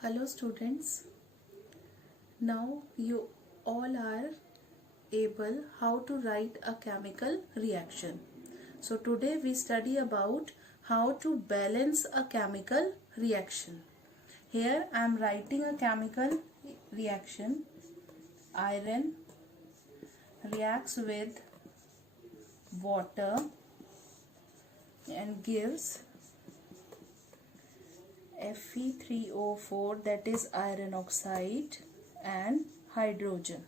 Hello students, now you all are able how to write a chemical reaction. So today we study about how to balance a chemical reaction. Here I am writing a chemical reaction. Iron reacts with water and gives Fe3O4, that is iron oxide, and hydrogen.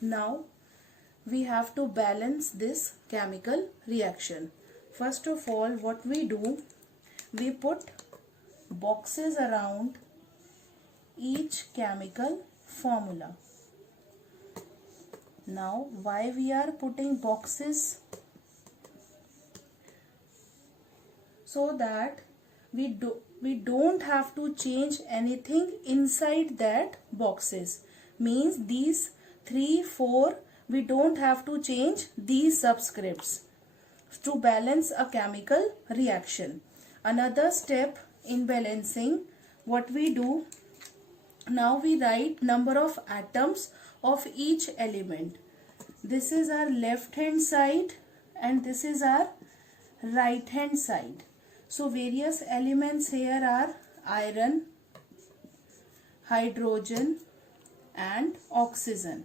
Now we have to balance this chemical reaction. First of all, what we do, we put boxes around each chemical formula. Now why we are putting boxes? So that we don't have to change anything inside that boxes. Means these 3, 4, we don't have to change these subscripts to balance a chemical reaction. Another step in balancing, what we do, now we write number of atoms of each element. This is our left hand side and this is our right hand side. So various elements here are iron, hydrogen and oxygen.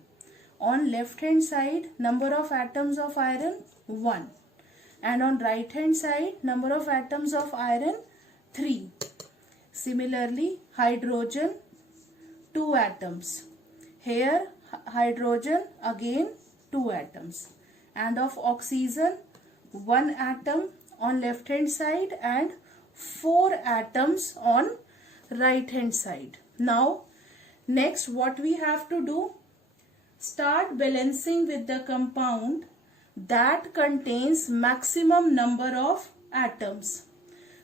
On left hand side, number of atoms of iron 1, and on right hand side, number of atoms of iron 3. Similarly, hydrogen 2 atoms. Here hydrogen again 2 atoms, and of oxygen 1 atom on left hand side and 4 atoms on right hand side. Now next what we have to do, start balancing with the compound that contains maximum number of atoms.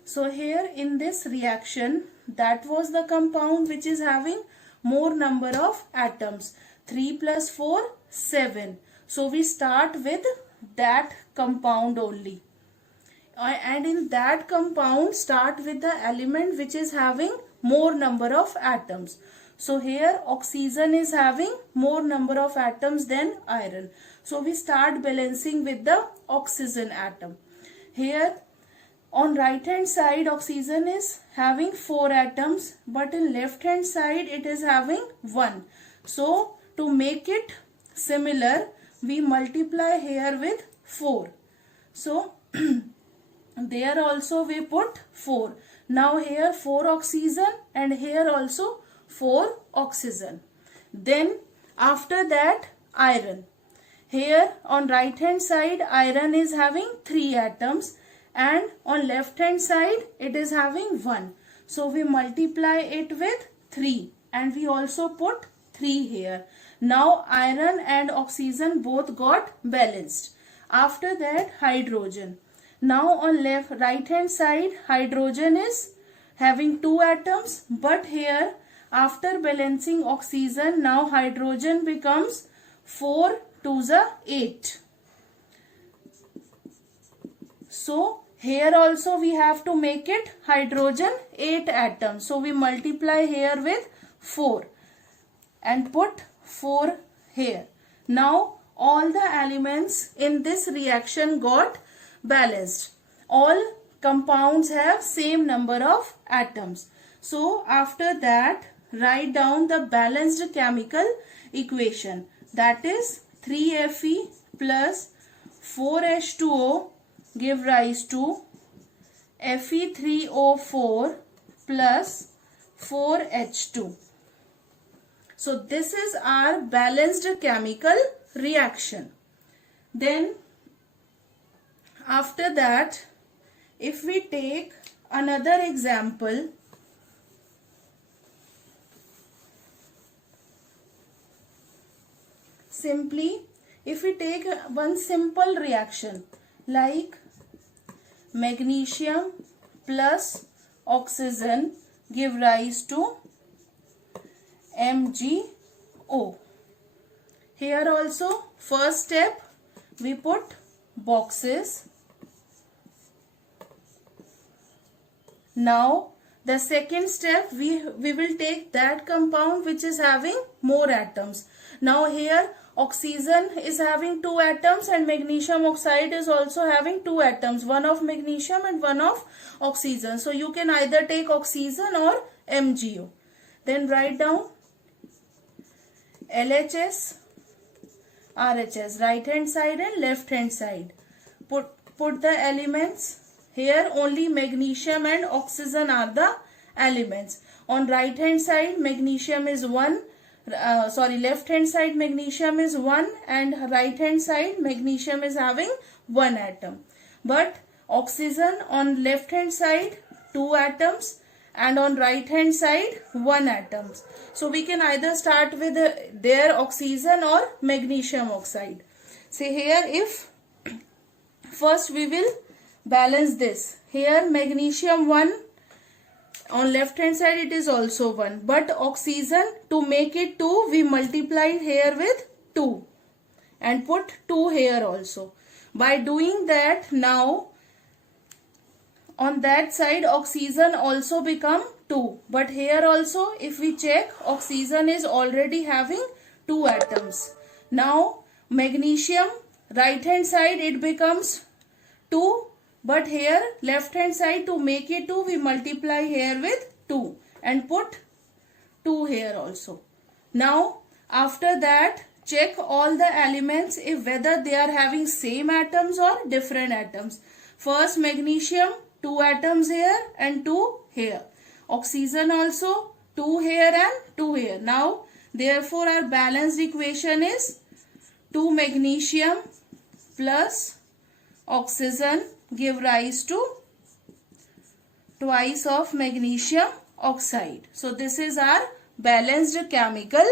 So here in this reaction, that was the compound which is having more number of atoms. 3 plus 4, 7. So we start with that compound only. And in that compound start with the element which is having more number of atoms. So here oxygen is having more number of atoms than iron. So we start balancing with the oxygen atom. Here on right hand side oxygen is having 4 atoms, but in left hand side it is having 1. So to make it similar, we multiply here with 4. So there also we put 4. Now here 4 oxygen and here also 4 oxygen. Then after that iron. Here on right hand side iron is having 3 atoms and on left hand side it is having 1. So we multiply it with 3 and we also put 3 here. Now iron and oxygen both got balanced. After that hydrogen. Now on right hand side hydrogen is having 2 atoms, but here after balancing oxygen, now hydrogen becomes 4 to the 8. So here also we have to make it hydrogen 8 atoms. So we multiply here with 4 and put 4 here. Now all the elements in this reaction got balanced. All compounds have same number of atoms. So after that write down the balanced chemical equation, that is 3Fe plus 4H2O give rise to Fe3O4 plus 4H2. So this is our balanced chemical reaction. Then after that, if we take another example, simply if we take one simple reaction like magnesium plus oxygen give rise to MgO. Here also first step we put boxes. Now The second step, we will take that compound which is having more atoms. Now here oxygen is having 2 atoms and magnesium oxide is also having 2 atoms, one of magnesium and one of oxygen. So you can either take oxygen or MgO. Then write down LHS, RHS, right hand side and left hand side. Put the elements. Here only magnesium and oxygen are the elements. On right hand side magnesium is 1, left hand side magnesium is 1 and right hand side magnesium is having 1 atom. But oxygen on left hand side 2 atoms and on right hand side 1 atom. So we can either start with their oxygen or magnesium oxide. See here, if first we will balance this. Here magnesium 1, on left hand side it is also 1, but oxygen, to make it 2, we multiply here with 2 and put 2 here also. By doing that, now on that side oxygen also become 2, but here also if we check, oxygen is already having 2 atoms. Now magnesium right hand side it becomes 2, but here left hand side, to make it 2, we multiply here with 2 and put 2 here also. Now after that, check all the elements if whether they are having same atoms or different atoms. First magnesium 2 atoms here and 2 here. Oxygen also 2 here and 2 here. Now therefore our balanced equation is 2 magnesium plus oxygen give rise to twice of magnesium oxide. So this is our balanced chemical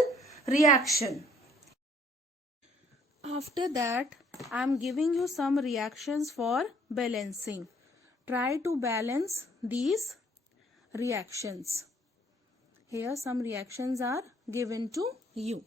reaction. After that, I am giving you some reactions for balancing. Try to balance these reactions. Here some reactions are given to you.